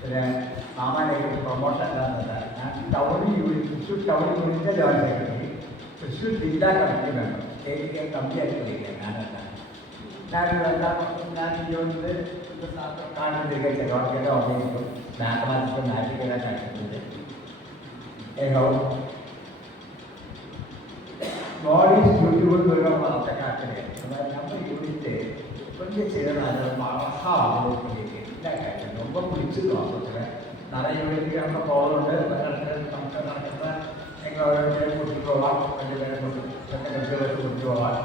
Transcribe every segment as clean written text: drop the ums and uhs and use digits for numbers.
പിന്നെ മാമാനേക്ക് പ്രൊമോഷൻ തന്നത് ഞാൻ തൃശ്ശൂർ ടൗൺ യൂണിറ്റിൻ്റെ ജോയിൻ സെക്രട്ടറി, തൃശ്ശൂർ ജില്ലാ കമ്മിറ്റി മെമ്പർ, സ്റ്റേറ്റ് കമ്മിറ്റി ആയിരിക്കില്ല ഞാൻ യൂണിറ്റ് കാണിച്ചിരിക്കുക ചെറുവാക്കിയുടെ ഓർമ്മയിലും മാത്തമാറ്റിക്സും മാജിക്കലായിട്ട് കാണിച്ചിട്ടുണ്ട്. God is beautiful എന്ന് പറഞ്ഞ കാട്ടിനെ നമ്മൾ യൂണിറ്റ് വലിയ ചെയ്തതാണ് മഹാവിലേക്ക് എല്ലാ കാര്യം ரொம்ப പിടിച്ചു നോക്കുന്നത്. நிறைய യൂണിറ്റ് നമ്മുടെ പോളുണ്ട്, നമുക്ക് നടക്കുന്ന നിങ്ങൾ ഓരോരുത്തരെ കൂട്ടിട്ട് പോവാം, രണ്ടുപേരെ കൂട്ടിട്ട് പോവാം.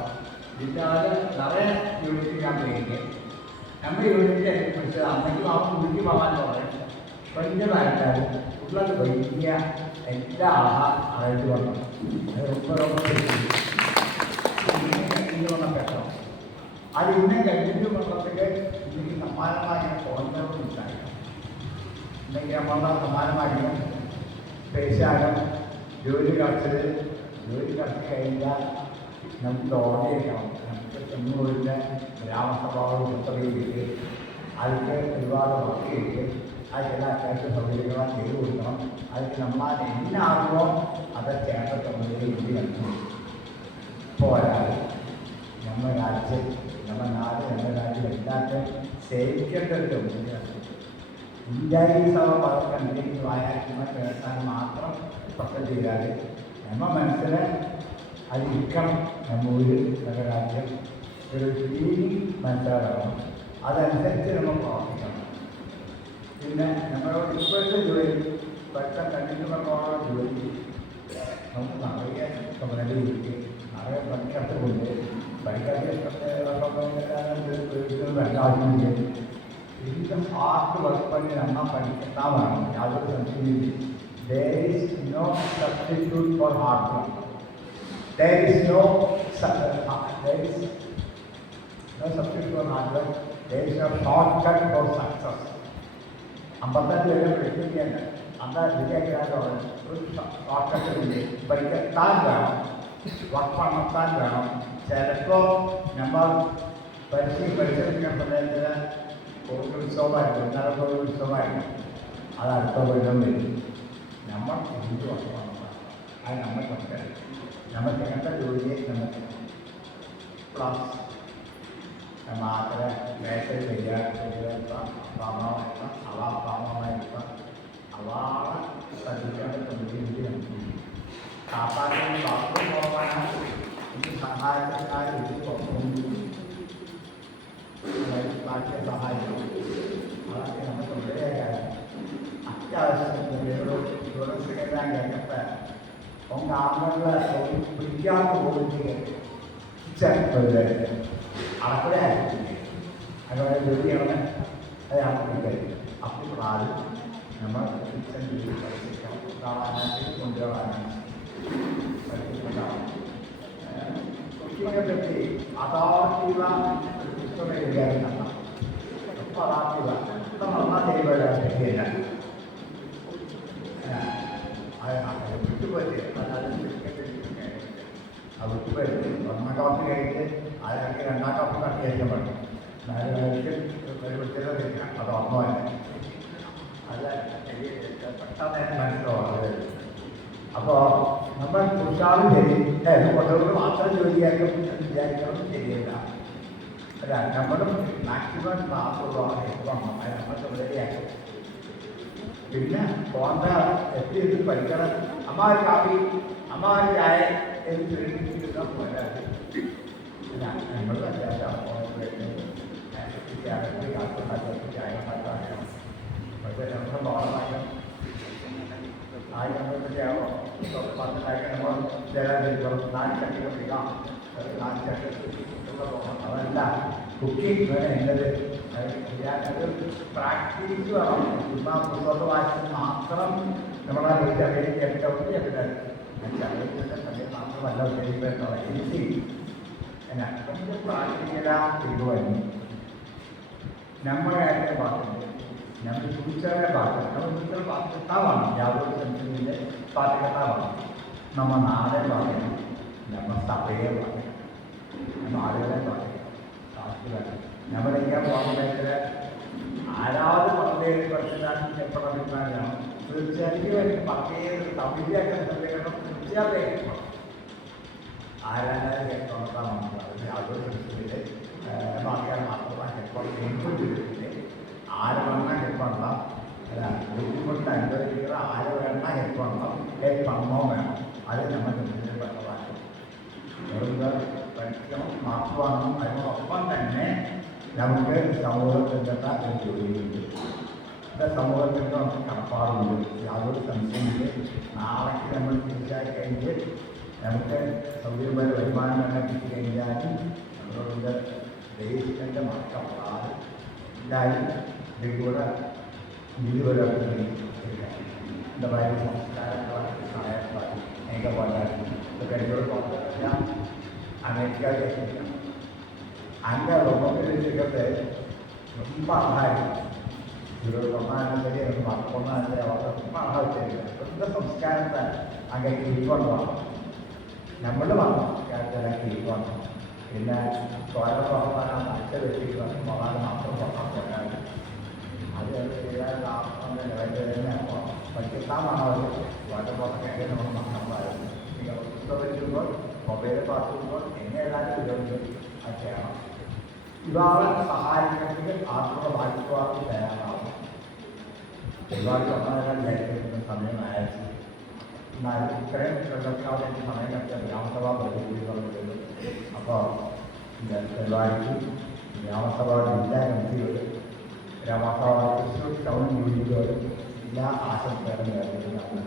ഇല്ലാതെ നിറയെ യൂണിറ്റ് ഞാൻ പോയിരിക്കും. നമ്മുടെ യൂണിറ്റ് പിടിച്ചത് അന്നെങ്കിൽ ആ കൂട്ടി പോകാൻ പറയും கொஞ்சமாயிருக்காரு உள்ளது വലിയ എല്ലാ അതായത് വന്നു അത് ரொம்ப പെട്ടോ അത് ഇന്നും കഴിഞ്ഞിട്ട് വന്നപ്പോഴേ ഇതിന് സമാനമായ തോന്നലും ഉണ്ടായിരുന്നു. ഇല്ലെങ്കിൽ നമ്മളുടെ സമാനമായ പേശാലും ജോലി കളിച്ച് കഴിഞ്ഞാൽ നമുക്ക് ഓർമ്മയിക്കണം. നമുക്ക് തൊണ്ണൂറിൻ്റെ ഗ്രാമസഭകളും പുസ്തകയിലേക്ക് അതിന് ഒരുപാട് വർക്ക് ചെയ്ത് അതിന് അത്യാവശ്യം സൗകര്യങ്ങളാണ് ചെയ്തു കൊടുക്കണം. അതിന് നമ്മൾ എന്നാകുമോ അത് ചേർത്ത സൗകര്യം നൽകണം. പോരാതെ നമ്മുടെ രാജ്യം, നമ്മുടെ നാട്, നമ്മുടെ രാജ്യം എല്ലാവരും സേവിക്കേണ്ട ഒരു ഗവൺമെൻറ് ഇന്ത്യ സഭ വളർത്തുണ്ടെങ്കിൽ വായാഴ്ച കേൾക്കാൻ മാത്രം പ്രശ്നം ചെയ്താൽ നമ്മൾ മനസ്സിന് അതിരിക്കണം. നമ്മുടെ നമ്മുടെ രാജ്യം ഒരു ഫീലിംഗ് മനസ്സിലാക്കണം. അതനുസരിച്ച് നമ്മൾ പ്രവർത്തിക്കണം. പിന്നെ നമ്മളോട് ഇപ്പോഴത്തെ ജോലി പഠിത്തം കണ്ടിട്ട് നമ്മളോട് ജോലി നമുക്ക് നിറയെ കമലയിലേക്ക് നിറയെ പഠിക്കാത്തതുകൊണ്ട് പഠിക്കാത്ത ഇതിൻ്റെ ഹാർഡ് വർക്ക് പണി നമ്മൾ പഠിക്കുന്നതാണ്. യാതൊരു സംശയമില്ല. There is no substitute for hard work. There is no substitute for hard work. There is no shortcut for success. 55 വരെ പഠിപ്പിക്കുകയല്ല, അതാ വിദ്യാഭ്യാസം ഒരു ഷോർട്ട്കട്ടില്ലേ. പഠിക്കാൻ വേണം, വർക്ക് പണത്താൻ വേണം. ചിലപ്പോൾ നമ്മൾ പരിശീലിക്കുന്ന സമയത്തിന് ഒരു ഉത്സവമായിരുന്നു, ഇന്നലെ ഒരു ഉത്സവമായിരുന്നു, അത് അടുത്ത കൊല്ലം വരും. നമ്മൾ എന്ത് വർക്ക് പണത്താൻ അത് നമ്മൾ പഠിക്കണം. നമുക്ക് എങ്ങനത്തെ ജോലിയെ നമുക്ക് പ്ലസ് മാത്രമേ മേഖല ചെയ്യാൻ അവാപ്പാമായിരിക്കാം അവാള ശ്രദ്ധിക്കേണ്ട തൊഴിൽ നമുക്ക് കാപ്പാറ്റിന് ബാത്റൂം പോകാനാണ് ഇത് സഹായത്തിനായി ബാക്കിയ സഹായിക്കും. അതൊക്കെ നമുക്ക് വളരെ അത്യാവശ്യം തുളസിക്കാൻ കേൾക്കട്ടെ. உங்க ஆம்பளை பிடிக்காத போகுது சரி அடக்கவே அதோட ஜோதியான அது அப்படி அப்படி ஒரு ஆள் நம்ம கிச்சன் படிச்சிருக்கோம் கொண்டு வராங்க குக்கிங்கை பற்றி அதாட்டிவாக புத்தகம் எழுதியாருன்னா ரொம்ப அதாட்டிவாக நல்லா தெரியல വിട്ടുപോയി. ആ വിട്ടുപോയി ഒന്നാം ക്ലാസ് കഴിഞ്ഞ് അതിനൊക്കെ രണ്ടാം ക്ലാസ് കട്ടി കഴിക്കാൻ പറ്റും. അത് ഓർമ്മ അല്ല പെട്ടെന്ന് മനസ്സിലാവുന്നത്. അപ്പോൾ നമ്മൾ പുരുഷാലും ശരി കൊണ്ടുപോയി മാത്രം ജോലിയാക്കും വിചാരിക്കണം ശരിയല്ല. അല്ല നമ്മളും മാക്സിമം ക്ലാസ്സുള്ളതാണ് എപ്പം നമ്മൾ ചുമതലയാക്കും. പിന്നെ പോണ്ട എത്തി പഠിക്കണം. അമ്മ ഒരു കാപ്പി, അമ്മ ഒരു ചായ എന്ന് ചുരുക്കിയിരുന്ന പോരാതെ നമ്മൾ അത്യാവശ്യം ചായ ഉണ്ടാക്കാനും പക്ഷേ നമ്മുടെ ബോളമായാലും ആയിരോ പത്തിലാക്കണം. നാല് ചട്ടികൾ ഇടാം, നാല് ചട്ടി അതല്ല കുക്കിംഗ് വേണം. എന്നത് ഞാനത് പ്രാക്ടീസ് വേണം. ചുമ്മാ പുസ്തകം വായിച്ച് മാത്രം നമ്മളെ അമേരിക്കയൊക്കെ അമേരിക്കയുടെ സമയം മാത്രമല്ല ഉദ്ദേശിക്കുന്നത്. എനിക്ക് എന്നാ கொஞ்சம் പ്രാക്ടിക്കലാக കൊണ്ടുവരുന്നു. നമ്മളെ பார்க்கணும், நம்ம ஃபியூச்சரை பார்க்கணும். நம்ம ஃபியூச்சரை பார்த்துட்டு தான் வேணும். யாதொரு சென்சிலே பார்த்துட்டு தான் வேணும். நம்ம நாடே பார்க்கணும், நம்ம சபையே பார்க்கணும், நம்ம ஆளுகளே பார்க்கணும். காசு வேணும். നമ്മളിങ്ങനെ പോകുന്നതിൽ ആരാவது പന്തയിൽ പഠിച്ചാൽ എപ്പോഴും അഭിപ്രായമാണ് തീർച്ചയായിട്ടും എനിക്ക് പക്കയിൽ തമിഴിലൊക്കെ എന്തെങ്കിലും തീർച്ചയായിട്ടും ആരാധന കേൾക്കണം യാതൊരു ദിവസത്തിൽ ബാക്കിയാണ് മാത്രമാണ് എപ്പോഴും വീണ്ടും ജീവിതത്തിൽ ആര് വേണം എപ്പോഴല്ല അല്ല ബുദ്ധിമുട്ട് അനുഭവിക്കുക ആര് വേണം എപ്പോഴല്ല എപ്പോഴോ വേണം അത് നമ്മൾ മുന്നിൽ പെട്ടതാണ് വെറുതെ പഠിക്കണം മാറ്റുവാനും അതിനോടൊപ്പം തന്നെ നമുക്ക് സമൂഹത്തിൻ്റെ ഒരു ജോലിയുണ്ട് സമൂഹത്തിൻ്റെ നമുക്ക് കടപ്പാടുണ്ട് യാതൊരു സംശയമില്ല നാളേക്ക് നമ്മൾ തിരിച്ചായി കഴിഞ്ഞ് നമുക്ക് സൗകര്യമായ വരുമാനം തന്നെ കിട്ടിക്കഴിഞ്ഞാലും നമ്മളുടെ ദേശത്തിൻ്റെ മക്കളാണ് എല്ലാവരും ഇതിലൂടെ ഇതുവരെ എൻ്റെ ഭാര്യ സംസ്കാരങ്ങളാണ് സഹായങ്ങളാണ് എനിക്ക് പോരായിരുന്നു കഴിഞ്ഞോട് പോകുന്നില്ല അമേരിക്കയിലേക്ക് അൻ്റെ റോമത്തിലേക്ക് ரொம்ப ആഹാരം ഇരുപത്തൊന്നാമത്തെ പത്തൊന്നാമത്തെ അവർക്ക് ரொம்ப ആഹാരം ரொம்ப സംസ്കാരത്തെ അങ്ങനെ കീഴ്ക്കൊണ്ട് വേണം നമ്മൾ വന്നു സംസ്കാരത്തിലേക്ക് കീഴ്ക്കൊണ്ട് പിന്നെ തോരം പുറത്താണ് അച്ഛ വെച്ചിട്ട് പോകാൻ മാത്രം പുറത്താൻ പോകാൻ അത് ചെയ്യാൻ തന്നെ പഠിക്കാമാണത് തോരം പുറത്തൊക്കെ നമ്മൾ മക്കളായിരുന്നു നിങ്ങൾ പുസ്തകം വെച്ചുമ്പോൾ മൊബൈൽ പാട്ടുമ്പോൾ എങ്ങനെ എല്ലാവരും ഉപയോഗിക്കും അത് ചെയ്യണം ഇവാളെ സഹായിക്കണമെങ്കിൽ ആത്മ വായിക്കുവാനും തയ്യാറാവും ഒരുപാട് സമയം കഴിക്കുന്ന സമയം അയച്ചു എന്നാൽ ഇത്രയും ശ്രദ്ധക്കാതെ എനിക്ക് സമയം കിട്ടിയ ഗ്രാമസഭാ പ്രതിനിധികളുണ്ട് അപ്പോൾ പരിപാടിക്ക് ഗ്രാമസഭ ജില്ലാ കമ്മിറ്റികൾ ഗ്രാമസഭ തൃശ്ശൂർ ടൗൺ യൂണിറ്റുകൾ എല്ലാ ആശംസകളും നേടുന്നതാണ്.